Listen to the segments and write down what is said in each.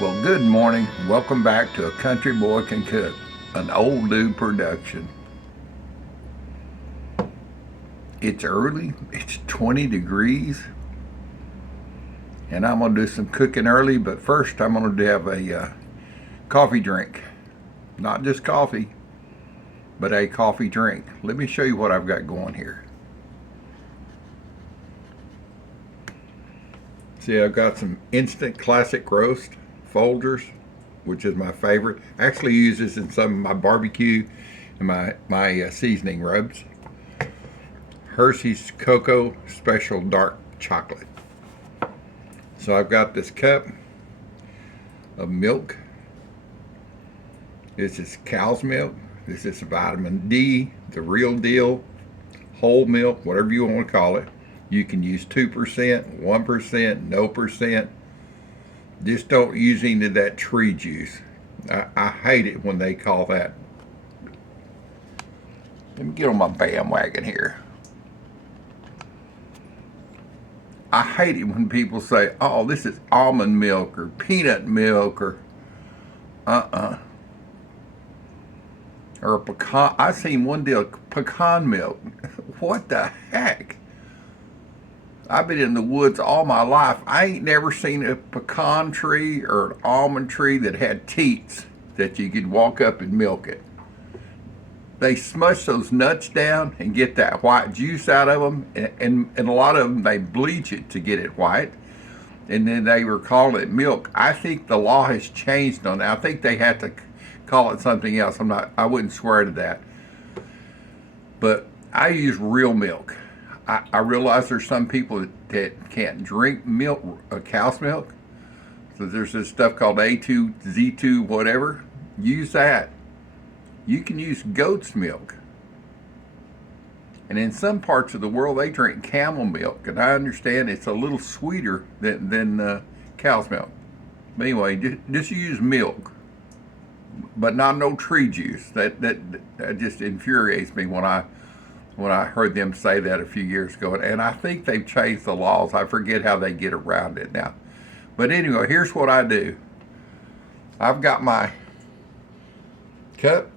Well, good morning. Welcome back to A Country Boy Can Cook, an old dude production. It's early, it's 20 degrees, and I'm going to do some cooking early, but first I'm going to have a coffee drink. Not just coffee, but a coffee drink. Let me show you what I've got going here. See, I've got some instant classic roast Folgers, which is my favorite. I actually use this in some of my barbecue and my seasoning rubs. Hershey's Coco Special Dark Chocolate. So I've got this cup of milk. This is cow's milk. This is vitamin D, the real deal, whole milk, whatever you want to call it. You can use 2%, 1%, no percent. Just don't use any of that tree juice. I hate it when they call that. Let me get on my bandwagon here. I hate it when people say, oh, this is almond milk or peanut milk or or a pecan. I seen one deal, pecan milk. What the heck? I've been in the woods all my life. I ain't never seen a pecan tree or an almond tree that had teats that you could walk up and milk it. They smush those nuts down and get that white juice out of them, and a lot of them they bleach it to get it white, and then they were calling it milk. I think the law has changed on that. I think they had to call it something else. I wouldn't swear to that, but I use real milk. I realize there's some people that can't drink milk, cow's milk. So there's this stuff called A2, Z2, whatever. Use that. You can use goat's milk. And in some parts of the world, they drink camel milk. And I understand it's a little sweeter than cow's milk. But anyway, just use milk. But not no tree juice. That just infuriates me when I heard them say that a few years ago. And I think they've changed the laws. I forget how they get around it now. But anyway, here's what I do. I've got my cup.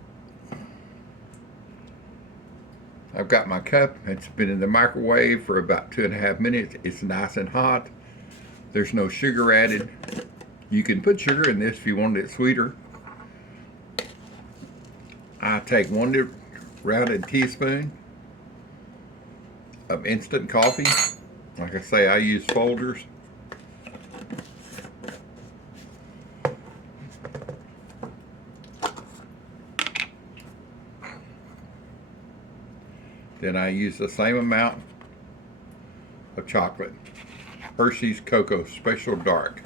I've got my cup. It's been in the microwave for about 2.5 minutes. It's nice and hot. There's no sugar added. You can put sugar in this if you wanted it sweeter. I take 1 rounded teaspoon of instant coffee. Like I say, I use Folgers. Then I use the same amount of chocolate. Hershey's Coco Special Dark.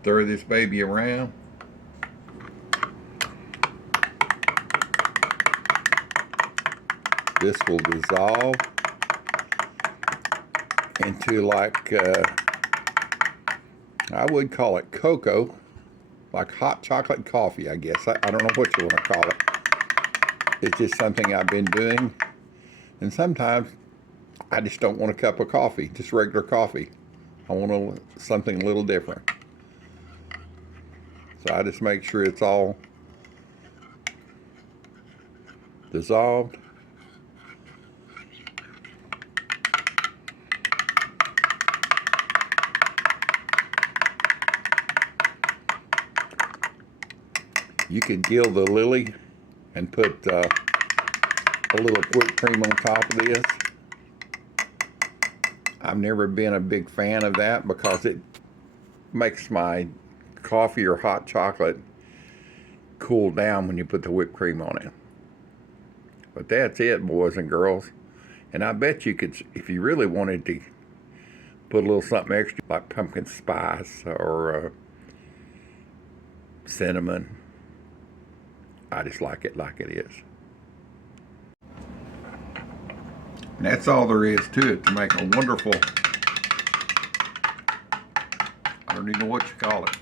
Stir this baby around. This will dissolve into like, I would call it cocoa, like hot chocolate coffee, I guess. I don't know what you want to call it. It's just something I've been doing. And sometimes I just don't want a cup of coffee, just regular coffee. I want something a little different. So I just make sure it's all dissolved. You could gild the lily and put a little whipped cream on top of this. I've never been a big fan of that because it makes my coffee or hot chocolate cool down when you put the whipped cream on it. But that's it, boys and girls. And I bet you could, if you really wanted to put a little something extra like pumpkin spice or cinnamon. I just like it is. And that's all there is to it to make a wonderful, I don't even know what you call it,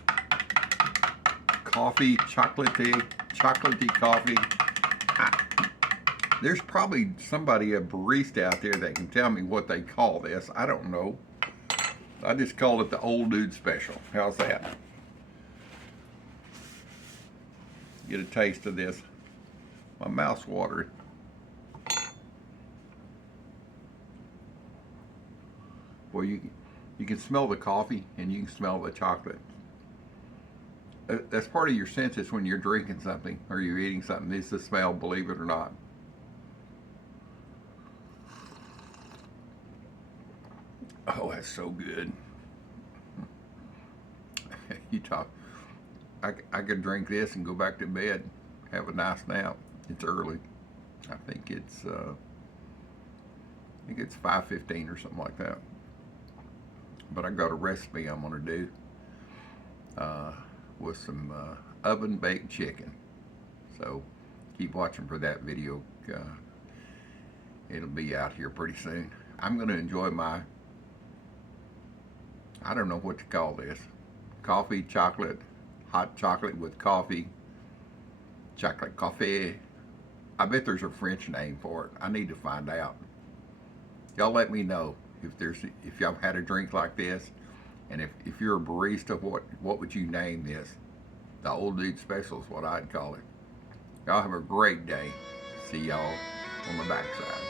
coffee, chocolatey coffee. There's probably somebody, a barista out there that can tell me what they call this. I don't know. I just call it the old dude special. How's that? Get a taste of this. My mouth's watering. Well, you can smell the coffee and you can smell the chocolate. That's part of your senses when you're drinking something or you're eating something. It's the smell, believe it or not. Oh, that's so good. You talk. I could drink this and go back to bed, have a nice nap. It's early. I think it's 5:15 or something like that. But I got a recipe I'm gonna do with some oven baked chicken. So keep watching for that video. It'll be out here pretty soon. I'm gonna enjoy my, I don't know what to call this, coffee, chocolate, hot chocolate with coffee, chocolate coffee. I bet there's a French name for it. I need to find out. Y'all let me know if y'all had a drink like this, and if you're a barista, what would you name this? The old dude special is what I'd call it. Y'all have a great day. See y'all on the backside.